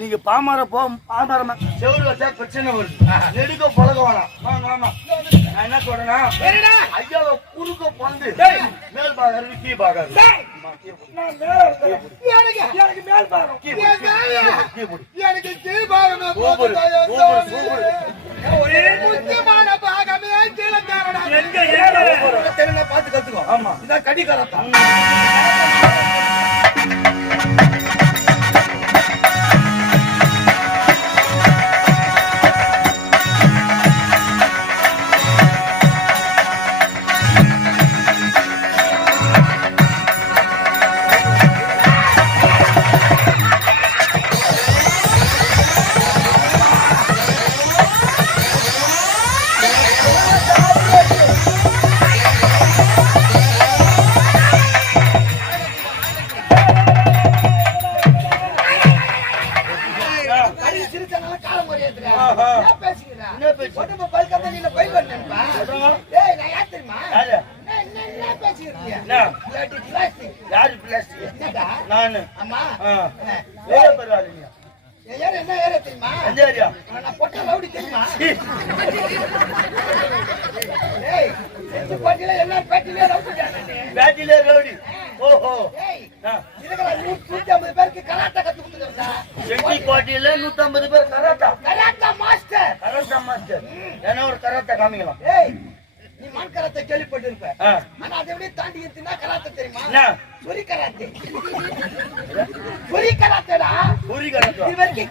நீங்க பாமர பாமர செவரு வச்சா பிரச்சனை வருது. நெடுக்க பழக வேணாம். நான் என்ன சொல்றேன்னா, ஐயாவை குறுக்க பந்து மேல் பாக்காரு கீ பாக்காரு. எனக்கு மேல் பாகம் எனக்கு கீழ் பாகம் ஒரே முக்கியமான பாகமே கீழே பார்த்து கத்துக்கோ. ஆமா, இதான் கடிகாரத்தா.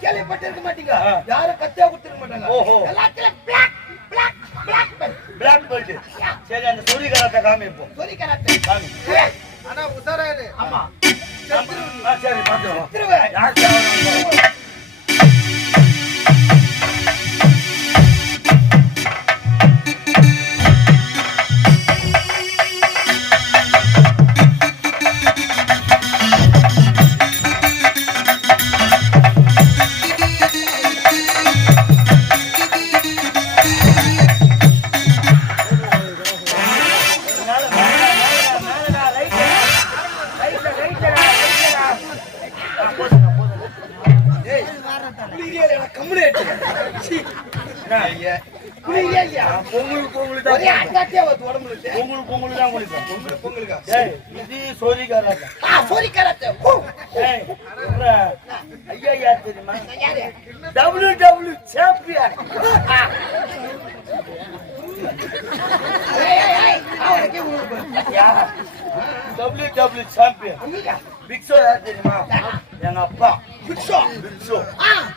கேள்விப்பட்டிருக்க மாட்டீங்க, யாரும் கத்தியா கொடுத்துருக்க மாட்டாங்க. சரி, அந்த சொரி கராத்தே காமிப்போம். சொரி கராத்தே காமி. ஆனா உசாராரு. ஆமா, சரி பாத்துறோம்.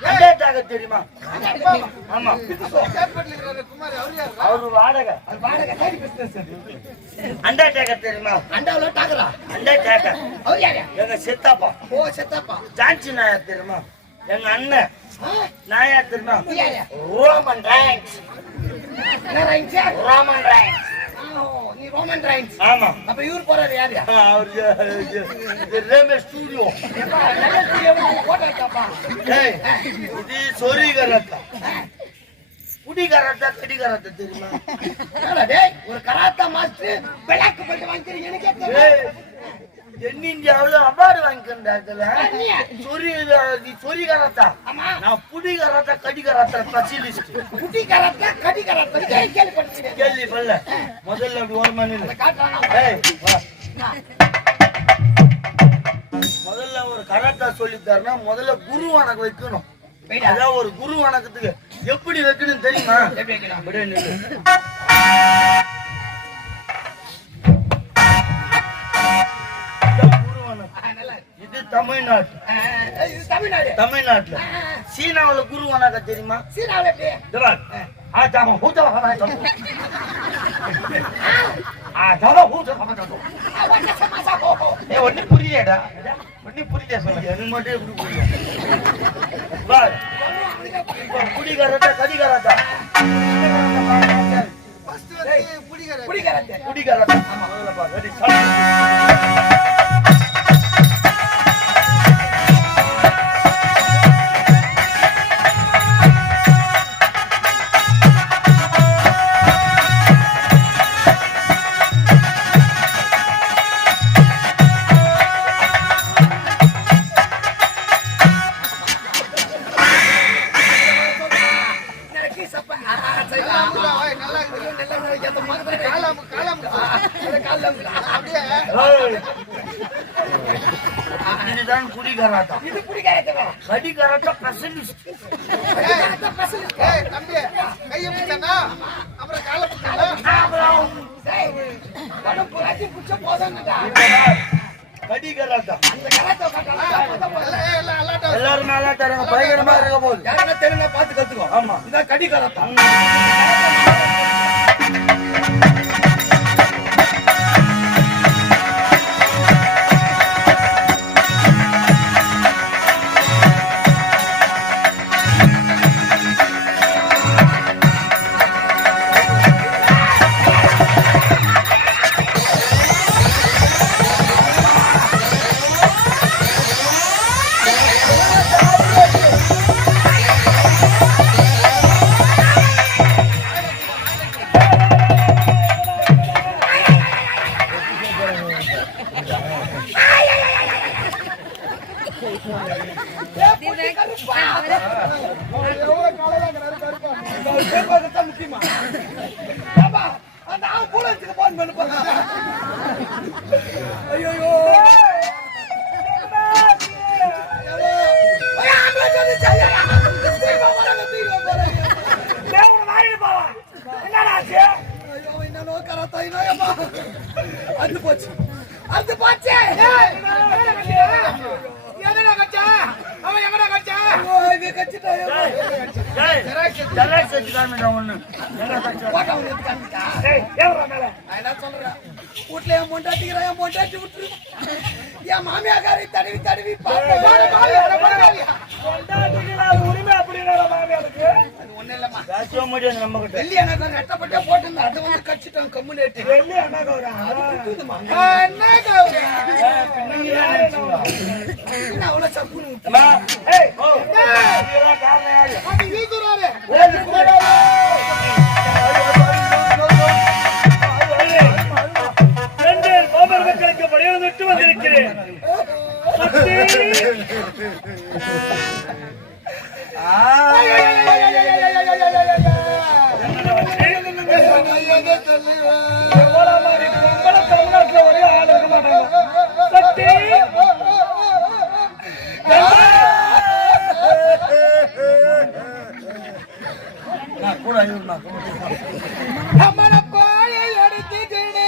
எங்க அப்பா தெரியுமா? ஆமா, அவரு வாடகை அண்டர்டேக்கர் தெரியுமா? அண்டர்டேக்கர் எங்க சித்தாப்பா. ஓ சித்தாப்பா. ஜான்சி நாயர் தெரியுமா? எங்க அண்ணன் நாயர் தெரியுமா? Roman rhymes. Roman rhymes. நீ ரோமன் ரைன்ஸ். ஆமா. அப்ப இவர் போறாரு யாரு? அவர் ரேமே ஸ்டுடியோ. போட்டோ காப்பா. ஏய், இது சொரி கராத்தா. புடி கராத்தா, கடி கராத்தா தெரியுமா? என்னடா டேய், ஒரு கராத்தா மாஸ்டர் பிளாக் பெல்ட் வாங்கிக்கிறீங்க எனக்கே தெரியல. தென்னிந்தியாவில் அவார்டு வாங்கிக்கிறேன். சொரி கராத்தா. நான் புடி கராத்தா, கடி கராத்தா ஸ்பெஷலிஸ்ட். புடி கராத்தா, கடி கராத்தா கேள்விப்படல. முதல்ல அப்படி ஒரு மணி முதல்ல ஒரு கராத்தா சொல்லித்தாருன்னா முதல்ல குரு வணக்கம் வைக்கணும். அதாவது ஒரு குரு வணக்கத்துக்கு எப்படி வைக்கணும் தெரியுமா? இது தமிழ்நாடு. தமிழ்நாட்டுல சீனாவுல குரு வணக்கம் தெரியுமா? சீனாவுல ஒண்ணு புரியடா ஒண்ணு புரியல சொல்லுங்க எனக்கு மட்டும் எப்படி புரியும் குடிகாரத்தா கடிகாரத்தா குடிகாரத்தா இதுதான் குடிகாரத்தா இது குடிகாரத்தா கடிகாரத்தா ஸ்பெஷலிஸ்ட் தம்பி கையை பிடிச்சனா அப்புறம் காலை பிடிச்சனா படம் புராட்டி புடிச்ச போதாங்கடா கடிகாரத்தா அந்த கராத்தா கட்டலாம் எல்லாரும் அலாட்டாங்க பயங்கரமா இருக்க போகுது யாரா தெரியல பார்த்து கத்துக்கோ ஆமா இதான் கடிகாரத்தா முக்கியமா அந்த போலீஸுக்கு போன் பண்ண ஐயோ என்னோ கராத்தா அது போச்சு அது போச்சு எங்கடா கச்சா அவன் எங்கடா கச்சா இது கச்சிட்டா டேய் ஜெராக்ஸ் எடுத்துக்காம ஒண்ணு எங்கடா கச்சா போடா வந்து எடுத்துக்காமடா டேய் ஏறா மேல நான் சொல்றேன் வீட்ல ஏன் மொண்டாட்டிங்கற ஏன் மொண்டாட்டி விட்டுரு ஏன் மாமியாகாரி தடவி தடவி மொண்டாட்டிங்களா உரிமை அப்படிங்கற மாமியாருக்கு அது ஒண்ணே இல்லம்மா ராஜோ மடிய நம்ம கிட்ட வெள்ளி அண்ணா நட்டப்பட்டே போட்டுங்க அது வந்து கச்சிட்டான் கம்முனேட்டி வெள்ளி அண்ணா கவுரா அது குத்துதுமா அண்ணா கவுரா என்ன அவ்வளவு சப்புன்னு விட்டா ஏய் ஓ இதெல்லா காரணம் யாரு அது வீதுறாரே ஓடி போடா ரெண்டு கோபர் மக்களுக்கு படையோடு விட்டு வந்திருக்கிறேன் ஒரே ஆள் இருக்க மாட்டாங்க சக்தி கூட அம்மன பாயை எடுத்துக்கிடு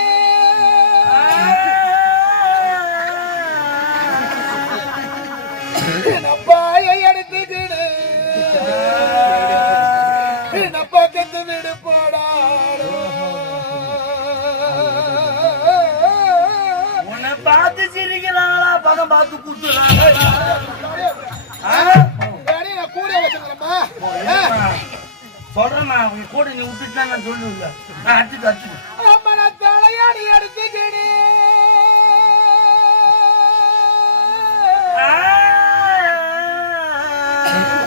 பாயை எடுத்துக்கிடு பக்கத்து வீடு போடாடோ உன்னை பார்த்து சிரிக்கிறாங்களா பக்கம் பார்த்து குத்துறாங்க கூட வச்சுக்கிறேம்மா சொல்றேம்மா அவங்க கூட நீ விட்டுட்டு நான் சொல்லுங்க நான் அடிச்சு தலையாடி அடிச்சுக்கிடு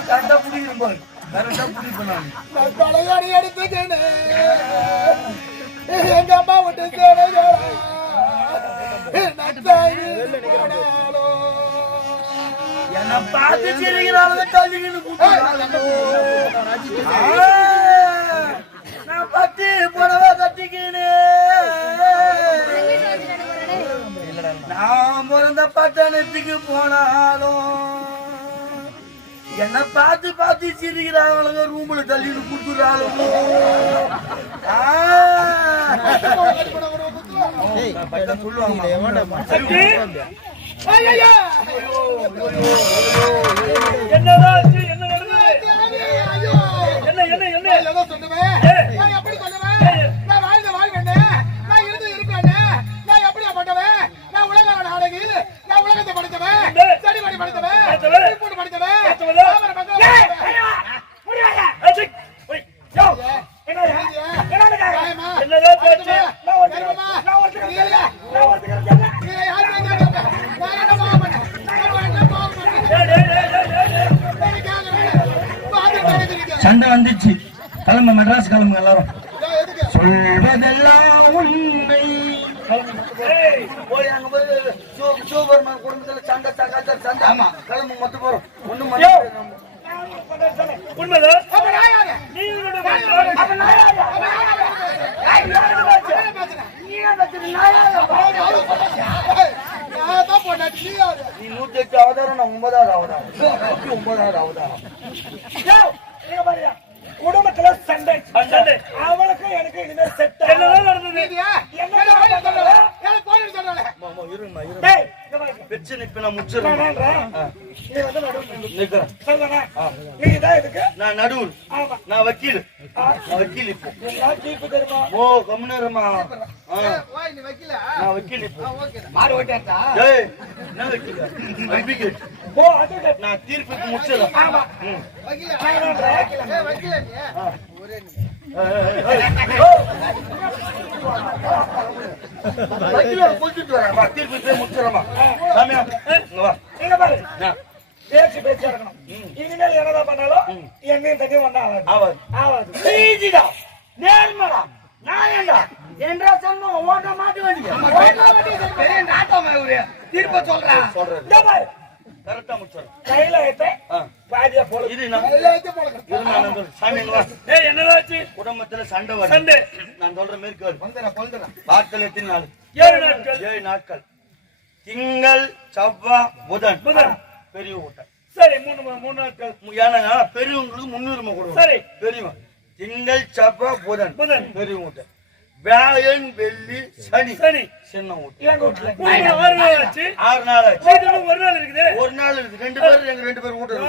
கரெக்டா புடிக்கணும் போய் கரெக்டா புடிக்கணும் நான் தலையாடி அடிச்சுக்கிடு எங்க அம்மா விட்டு சேவையா என்ன பார்த்து சிரிக்கிறாங்க தள்ளிக்கிட்டு நான் பத்தி புடவை கட்டிக்கினு நான் பிறந்த பட்டணத்துக்கு போனாலும் என்ன பார்த்து பார்த்து சிரிக்கிறாங்க ரூம்ல தள்ளிட்டு குடுக்குறாளுங்க சொல்லுவேன் சண்டை வந்துச்சு. கிளம்பு, மெட்ராஸ் கிளம்புங்க எல்லாரும். சொல்வதெல்லாம் உண்மை. போய் அங்க போய் சூப்பர்மேன் குடும்பத்துல சண்டை சண்டை. ஆமா, கிளம்பு மொத்த போறோம். ஒண்ணும் உண்மைதான். நீ 108 அவதாரம், நான் 9வது அவதாரம். 9வது அவதாரம். குடும்பத்துல சண்டை சண்டை. அவளுக்கு எனக்கு இனிமே செட். என்னதான் நடந்தது? பிரச்சனை இப்ப நான் முடிச்சிருக்கேன். நான் நடுவர், நான் வக்கீல். வக்கீல் இப்போ ஓ கம்னருமா. நான் வக்கீல் இப்போ. மாடு ஓட்டாச்சா? ஏய் நான் வக்கீல். அட்வொகேட். ஓ அட்வொகேட். நான் தீர்ப்புக்கு முடிச்சிடலாம். ஆமா வக்கீல. வக்கீல நீ ஒரே வக்கீல போயிட்டு வரேன். தீர்ப்பு போய் முடிச்சிடலாமா? சாமியா இங்க வா. இங்க பாரு. பேச்சு பேச்சா இருக்கணும். இனிமேல் என்னதான் பண்ணாலும் என்னையும் தனியும் ஒண்ணா ஆகாது. ஆகாது. நீதிடா, நேர்மடா, நாயண்டா என்றா சொன்னோம். ஓட்ட மாட்டு வண்டியா பெரிய நாட்டம் தீர்ப்ப சொல்றேன். சொல்றேன் கரெக்டா முடிச்சிடறேன். கையில எடுத்து பாதியா போல. இது நான் சாமி இங்க வா. ஏய் என்னதாச்சு? குடும்பத்துல சண்டை வருது. சண்டை நான் சொல்ற மாதிரி கேளு. பொழுதுறேன். நாட்கள் எத்தனை நாள்? 7 நாட்கள். 7 நாட்கள். திங்கள், செவ்வாய், புதன். பெரிய ஊட்டம். சரி 3 நாட்கள். ஏன்னா பெரியவங்களுக்கு முன்னுரிமை கொடுக்கும். சரி பெரியவன் திங்கள், செவ்வாய், புதன். பெரிய ஊட்டம். வியாழன், வெள்ளி, சனி சின்ன ஊட்டம். எங்க வீட்டுல 6 நாள் ஆச்சு. 6 நாள் ஆச்சு. இன்னும் ஒரு நாள் இருக்குது. ஒரு நாள் இருக்கு. 2 பேர் எங்க 2 பேர் ஊட்டம்.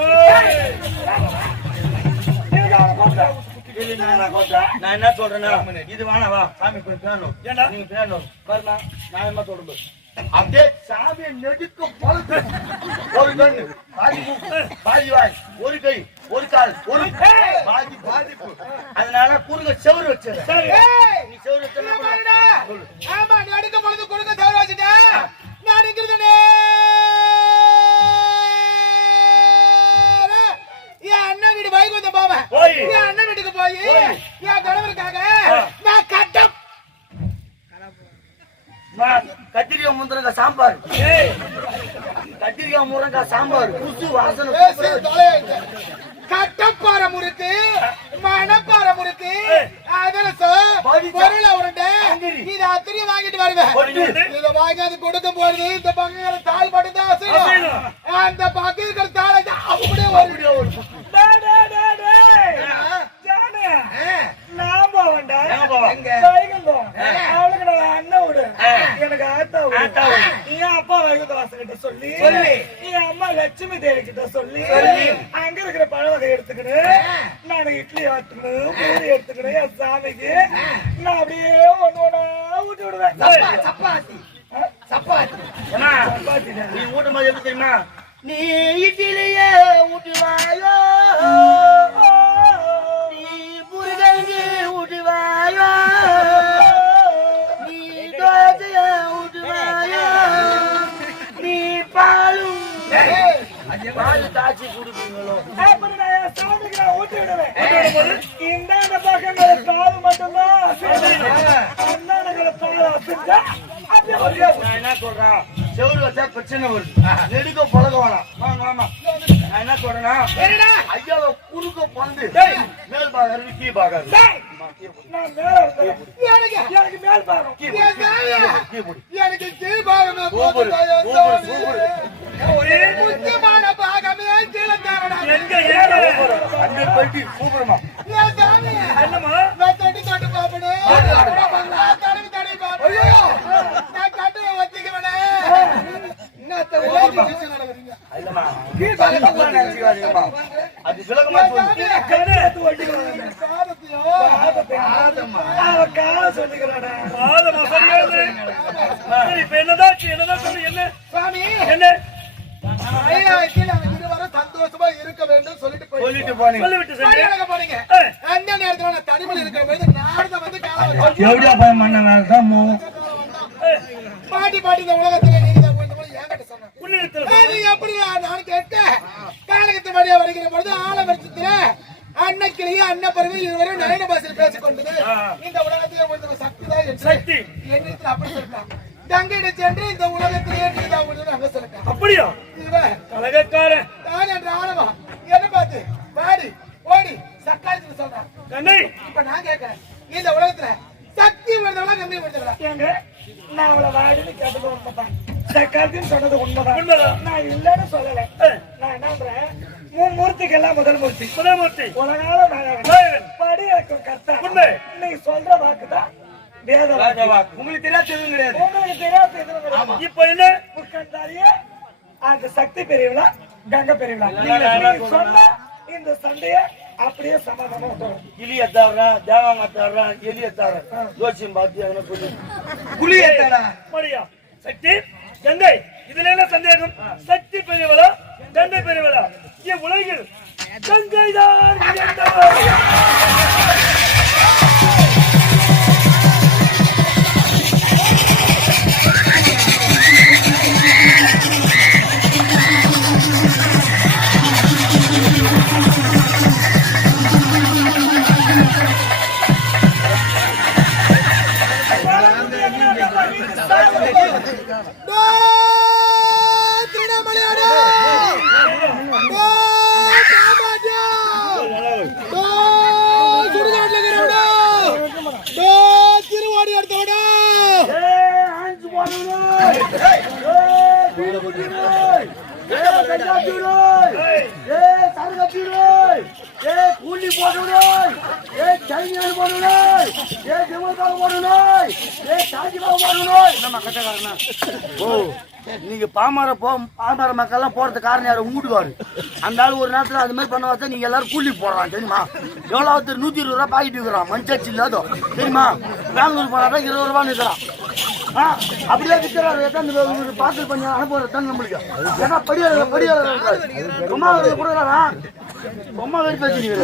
நான் என்ன சொல்றேன்னா, இது வேணா வா சாமி போய் பேணும். நீங்க பேணும் பாருமா. நான் என்ன சொல்றேன், அப்படியே சாமியை நெடுக்க பழுத்து ஒரு கண்ணு பாதி மூக்கு பாதி வாய் ஒரு கை ஒரு கால் ஒரு பாதி பாதிப்பு. அதனால குறுங்க செவரு வச்சது. நீ செவரு வச்ச ஆமா நீ அடிக்க பொழுது குறுங்க செவரு வச்சுட்ட. நான் அடிக்கிறது என் அண்ணன் வீடு வைகுந்தம் போவேன். என் அண்ணன் வீட்டுக்கு போய் என் கணவருக்காக நான் கட்டம் கத்திரிக்காய் முருங்கக்காய் சாம்பார். கத்திரிக்காய் முருங்கக்காய் சாம்பார் புசு வாசனை. கட்டப்பாற முறுக்கு மணப்பாற முறுக்கு பொருளை உருண்டை இத அத்தனையும் வாங்கிட்டு வருவேன். இத வாங்கி கொடுக்கும் பொழுது இந்த பக்கம் தாள் மட்டும்தான் அசையும். அந்த பக்கம் இருக்கிற தாளை அப்படியே ஒரு நான் போவேன்டா. அவளுக்கு நான் அண்ணன் விடு, எனக்கு ஆத்தா விடு. என் அப்பா வைகுந்த வாசன் கிட்ட சொல்லி என் அம்மா லட்சுமி தேவி கிட்ட சொல்லி அங்க இருக்கிற பழ வகை எடுத்துக்கணும். நான் இட்லி ஆட்டுக்கணும், பூரி எடுத்துக்கணும். என் சாமிக்கு நான் அப்படியே ஒண்ணு ஒண்ணா ஊட்டி விடுவேன். சப்பாத்தி நீ ஊட்டும் போது எப்படி தெரியுமா? நீ இட்லியே ஊட்டுவாயோ, நீ புரிதங்கி ஊட்டுவாயோ, நீ தோசைய ஊட்டுவாயோ, நீ பாலும் பால் காய்ச்சி குடிப்பீங்களோ. அப்படி நான் என் சாமிக்கு நான் ஊட்டி விடுவேன். இந்தாண்ட பக்கங்கள பால் மட்டும்தான் அண்ணாங்களை பால் அசிச்சா நான் என்ன சொல்றேன், செவரு வச்சா பிரச்சனை வருது. நெடுக்க பழக வேணாம். ஆமா நான் என்ன சொல்றேன்னா, ஐயாவை குறுக்க பந்து மேல் பாகாரு கீ பாகாரு. நான் மேல எனக்கு மேல் பாகம் எனக்கு கீழ் பாகமே முக்கியமான பாகமே கீழே தரடா. எங்க ஏழு அந்த பட்டி சூப்பர்மா. என்னமா நான் தட்டி தட்டி பாப்பனே தடவி தடவி பாப்பனே நான் கட்டுவை வச்சிக்கவனே. என்னத்த ஓடி நடவீங்க இல்லம்மா கீழ் பாகத்துல நினைச்சுக்காதீங்கம்மா. அது விலகமா சொல்லு. கடையத்து ஓடிக்குவாங்க. அவ கால சொல்லிக்கிறாடா. ஆதமா சரியாது. சரி இப்ப என்னதான் சொல்லு. என்ன சாமி என்ன சந்தோஷமா இருக்க வேண்டும் சொல்லிட்டு சொல்லிட்டு போனீங்க. சொல்லிவிட்டு போனீங்க. அந்த நேரத்துல நான் தனிமையில் இருக்கிற போது நாரத வந்து எப்படியா போய் மண்ண வேலைதான் பாட்டி இந்த உலகத்துல நீங்க என்கிட்ட சொன்ன எப்படி நான் கேட்டேன். காலகத்து வழியா வருகிற பொழுது ஆலவரத்துல அன்னைக்கிலேயே அப்படியா? கலகக்காரன் நான் என்ற ஆணவா என்ன பார்த்து வாடி ஓடி சக்காலத்துல சொல்றான் கண்ணை. இப்ப நான் கேட்கிறேன், இந்த உலகத்துல சக்தி வருதவளா கம்மி வருதவளா? ஏங்க நான் அவளை வாடின்னு கேட்டது உண்மைதான், சக்காலத்தின்னு சொன்னது உண்மைதான். நான் இல்லைன்னு சொல்லல. நான் என்ன பண்றேன், மூர்த்திக்கெல்லாம் முதல் மூர்த்தி உலகால நாயகன் படி எனக்கு கர்த்தா. இன்னைக்கு சொல்ற வாக்குதான் வேத வாக்கு. உங்களுக்கு தெரியாது கிடையாது. உங்களுக்கு தெரியாது எதுவும் கிடையாது. இப்ப என்ன முக்கண்டாரியே அந்த சக்தி பெரியவளா கங்கை பெரியவளா நீங்க சொன்னா இந்த சண்டைய அப்படியே சமாதானமா வரும். கிளிய தவறான், தேவாங்க தவறான், எலிய தவறான், ஜோசியம் பார்த்து அவனை சொல்லி புளிய தடா மடியா சக்தி கங்கை. இதுல என்ன சந்தேகம்? சக்தி பெரியவளா கங்கை பெரியவளா? உலகில் கங்கை தான் நீங்க பாமர மக்கள் போறது காரணம் யாரு? உங்குடுவாரு அந்த ஆளு ஒரு நேரத்துல அது மாதிரி பண்ண வச்சா நீங்க எல்லாரும் கூலி போடுறான் தெரியுமா? எவ்வளவு 120 ரூபா பாக்கிட்டு இருக்கிறான் மஞ்சாச்சு இல்லாதோ தெரியுமா? பெங்களூர் போனாதான் 20 ரூபான்னு இருக்கிறான். அப்படியே விற்கிறாரு பார்சல் பண்ணி அனுப்புறது நம்மளுக்கு. ஏன்னா படியாளர் ரொம்ப கொடுக்குறாரா? ரொம்ப வெறி பேசுறீங்க.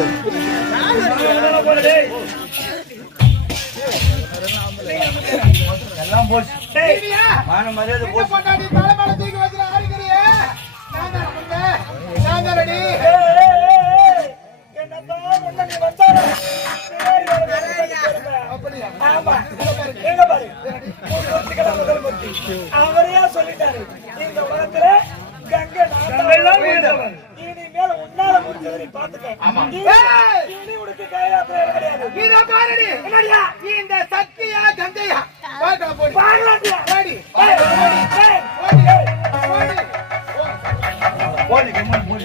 எல்லாம் போச்சு, மரியாதை போச்சு. அவரையா சொல்லிட்டாரு, இந்த உலகத்துல கங்கை இனிமேல் உன்னால முடிஞ்சது நீ பாத்துக்க. இனி உனக்கு கையாத்திரம் கிடையாது. இந்த சக்தியா கங்கையா போடி